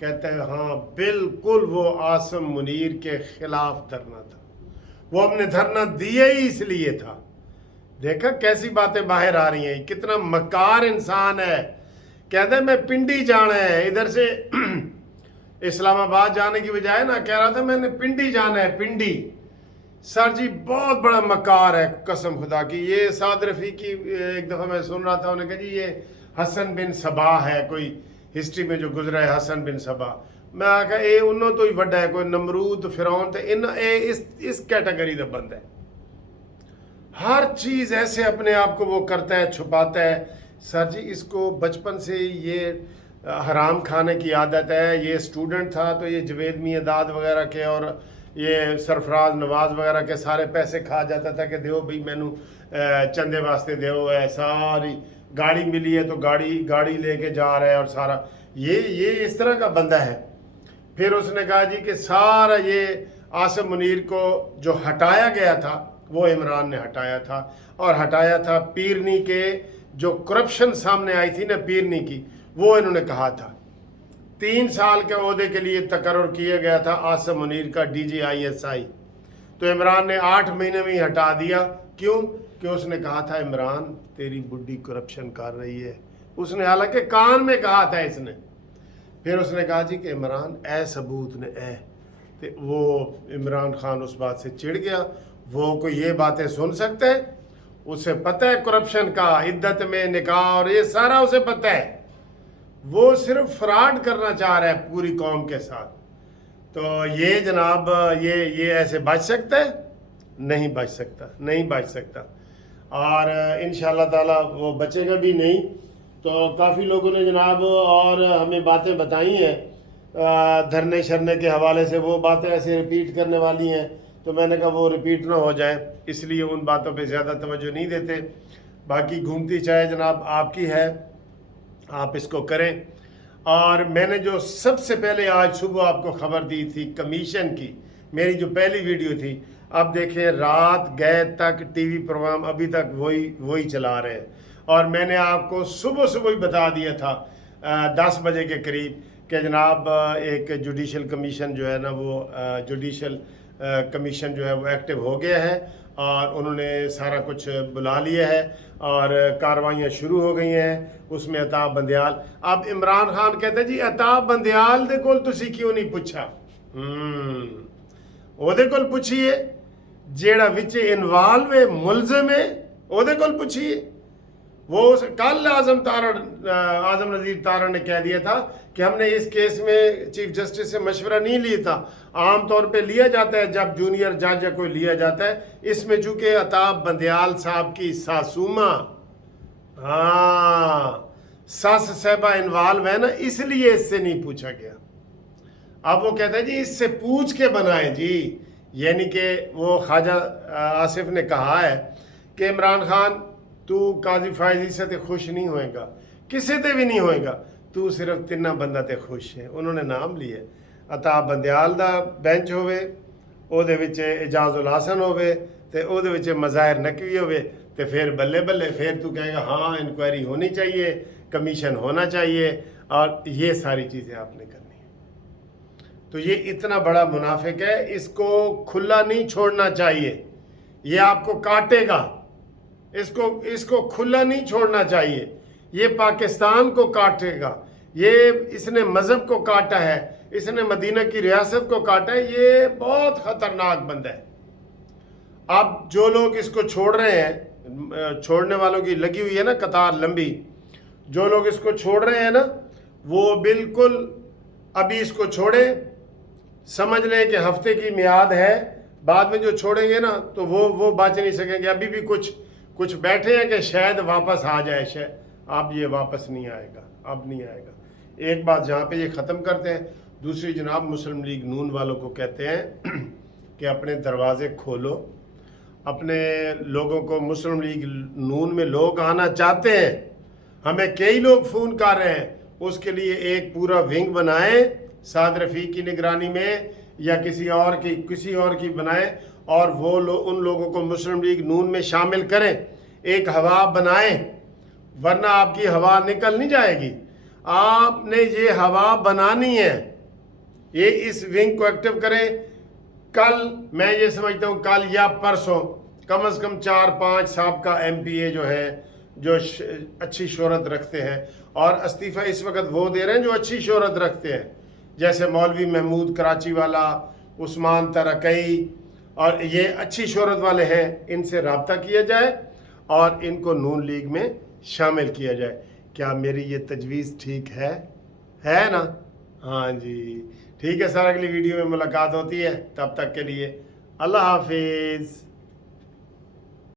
کہتے ہیں ہاں بالکل وہ عاصم منیر کے خلاف دھرنا تھا، وہ ہم نے دھرنا دیا ہی اس لیے تھا۔ دیکھا کیسی باتیں باہر آ رہی ہیں، کتنا مکار انسان ہے۔ کہتے ہیں میں پنڈی جانا ہے، ادھر سے اسلام آباد جانے کی بجائے نا کہہ رہا تھا میں نے پنڈی جانا ہے، پنڈی۔ سر جی بہت بڑا مکار ہے قسم خدا کی۔ یہ سعد رفیقی ایک دفعہ میں سن رہا تھا، انہوں نے کہا جی یہ حسن بن صبا ہے، کوئی ہسٹری میں جو گزرا ہے حسن بن صبا۔ میں آکھا اے انہوں تو ہی بڑا ہے، کوئی نمرود فرعون تھے، اس کیٹیگری دا بند ہے۔ ہر چیز ایسے اپنے آپ کو وہ کرتا ہے، چھپاتا ہے۔ سر جی اس کو بچپن سے یہ حرام کھانے کی عادت ہے، یہ اسٹوڈنٹ تھا تو یہ جوید میاں داد وغیرہ کے اور یہ سرفراز نواز وغیرہ کے سارے پیسے کھا جاتا تھا کہ دیو بھئی مینو چندے واسطے دیو ہے، ساری گاڑی ملی ہے تو گاڑی لے کے جا رہا ہے اور سارا یہ اس طرح کا بندہ ہے۔ پھر اس نے کہا جی کہ سارا یہ عاصم منیر کو جو ہٹایا گیا تھا وہ عمران نے ہٹایا تھا، اور ہٹایا تھا پیرنی کے جو کرپشن سامنے آئی تھی نا پیرنی کی، وہ انہوں نے کہا تھا۔ 3 سال کے عہدے کے لیے تقرر کیا گیا تھا عاصم منیر کا DGISI، تو عمران نے 8 مہینے میں ہی ہٹا دیا۔ کیوں؟ کہ اس نے کہا تھا عمران تیری بڈی کرپشن کر رہی ہے، اس نے حالانکہ کان میں کہا تھا اس نے۔ پھر اس نے کہا جی کہ عمران اے ثبوت نے تو وہ عمران خان اس بات سے چڑ گیا، وہ کوئی یہ باتیں سن سکتے ہیں؟ اسے پتہ ہے کرپشن کا، عدت میں نکاح اور یہ سارا اسے پتہ ہے، وہ صرف فراڈ کرنا چاہ رہا ہے پوری قوم کے ساتھ۔ تو یہ جناب یہ ایسے بچ سکتا ہے؟ نہیں بچ سکتا، نہیں بچ سکتا، اور انشاءاللہ تعالی وہ بچے گا بھی نہیں۔ تو کافی لوگوں نے جناب اور ہمیں باتیں بتائی ہیں دھرنے شرنے کے حوالے سے، وہ باتیں ایسے ریپیٹ کرنے والی ہیں، تو میں نے کہا وہ ریپیٹ نہ ہو جائے، اس لیے ان باتوں پہ زیادہ توجہ نہیں دیتے۔ باقی گھومتی چائے جناب آپ کی ہے، آپ اس کو کریں۔ اور میں نے جو سب سے پہلے آج صبح آپ کو خبر دی تھی کمیشن کی، میری جو پہلی ویڈیو تھی، اب دیکھیں رات گئے تک ٹی وی پروگرام ابھی تک وہی چلا رہے ہیں، اور میں نے آپ کو صبح ہی بتا دیا تھا 10 بجے کے قریب کہ جناب ایک جوڈیشل کمیشن جو ہے نا وہ جوڈیشل کمیشن جو ہے وہ ایکٹیو ہو گیا ہے، اور انہوں نے سارا کچھ بلا لیا ہے اور کاروائیاں شروع ہو گئی ہیں۔ اس میں عطاف بندیال، اب عمران خان کہتے جی عطاف بندیال دے کول تسی کیوں نہیں پوچھا؟ او دے کول پوچھئے، جیڑا وچے انوالو ہے ملزم ہے، او دے کول پوچھئے۔ وہ کل اعظم نذیر تارڑ نے کہہ دیا تھا کہ ہم نے اس کیس میں چیف جسٹس سے مشورہ نہیں لیا تھا، عام طور پہ لیا جاتا ہے جب جونیئر جج یا کوئی لیا جاتا ہے، اس میں چونکہ عطاف بندیال صاحب کی ساسوما ساس صاحبہ انوالو ہے نا، اس لیے اس سے نہیں پوچھا گیا۔ اب وہ کہتا ہے جی اس سے پوچھ کے بنائیں جی، یعنی کہ وہ خواجہ آصف نے کہا ہے کہ عمران خان تو قاضی فائزی سے تے خوش نہیں ہوئے گا، کسے تے بھی نہیں ہوئے گا، تو صرف 3 بندہ تے خوش ہے۔ انہوں نے نام لیے، عطاف بندیال دا بینچ ہوئے، او دے وچ اعجاز الحسن ہوئے، تے او دے وچ مظاہر نقوی ہوئے، تے پھر بلے پھر تو کہے گا ہاں انکوائری ہونی چاہیے، کمیشن ہونا چاہیے، اور یہ ساری چیزیں آپ نے کرنی ہیں۔ تو یہ اتنا بڑا منافق ہے، اس کو کھلا نہیں چھوڑنا چاہیے، یہ آپ کو کاٹے گا، اس کو کھلا نہیں چھوڑنا چاہیے، یہ پاکستان کو کاٹے گا، اس نے مذہب کو کاٹا ہے، اس نے مدینہ کی ریاست کو کاٹا ہے، یہ بہت خطرناک بندہ ہے۔ اب جو لوگ اس کو چھوڑ رہے ہیں، چھوڑنے والوں کی لگی ہوئی ہے نا قطار لمبی، جو لوگ اس کو چھوڑ رہے ہیں نا وہ بالکل ابھی اس کو چھوڑیں، سمجھ لیں کہ ہفتے کی میعاد ہے، بعد میں جو چھوڑیں گے نا تو وہ بچ نہیں سکیں گے۔ ابھی بھی کچھ بیٹھے ہیں کہ شاید واپس آ جائے، اب یہ واپس نہیں آئے گا، اب نہیں آئے گا۔ ایک بات جہاں پہ یہ ختم کرتے ہیں، دوسری جناب مسلم لیگ نون والوں کو کہتے ہیں کہ اپنے دروازے کھولو، اپنے لوگوں کو، مسلم لیگ نون میں لوگ آنا چاہتے ہیں، ہمیں کئی لوگ فون کر رہے ہیں، اس کے لیے ایک پورا ونگ بنائیں سعد رفیق کی نگرانی میں یا کسی اور کی بنائیں، اور وہ ان لوگوں کو مسلم لیگ نون میں شامل کریں، ایک ہوا بنائیں، ورنہ آپ کی ہوا نکل نہیں جائے گی۔ آپ نے یہ ہوا بنانی ہے، یہ اس ونگ کو ایکٹیو کریں۔ کل میں یہ سمجھتا ہوں کل یا پرسوں کم از کم 4-5 سابقہ ایم پی اے جو ہے جو اچھی شہرت رکھتے ہیں، اور استعفیٰ اس وقت وہ دے رہے ہیں جو اچھی شہرت رکھتے ہیں، جیسے مولوی محمود کراچی والا، عثمان ترکئی، اور یہ اچھی شہرت والے ہیں، ان سے رابطہ کیا جائے اور ان کو نون لیگ میں شامل کیا جائے۔ کیا میری یہ تجویز ٹھیک ہے نا؟ ہاں جی ٹھیک ہے سر، اگلی ویڈیو میں ملاقات ہوتی ہے، تب تک کے لیے اللہ حافظ۔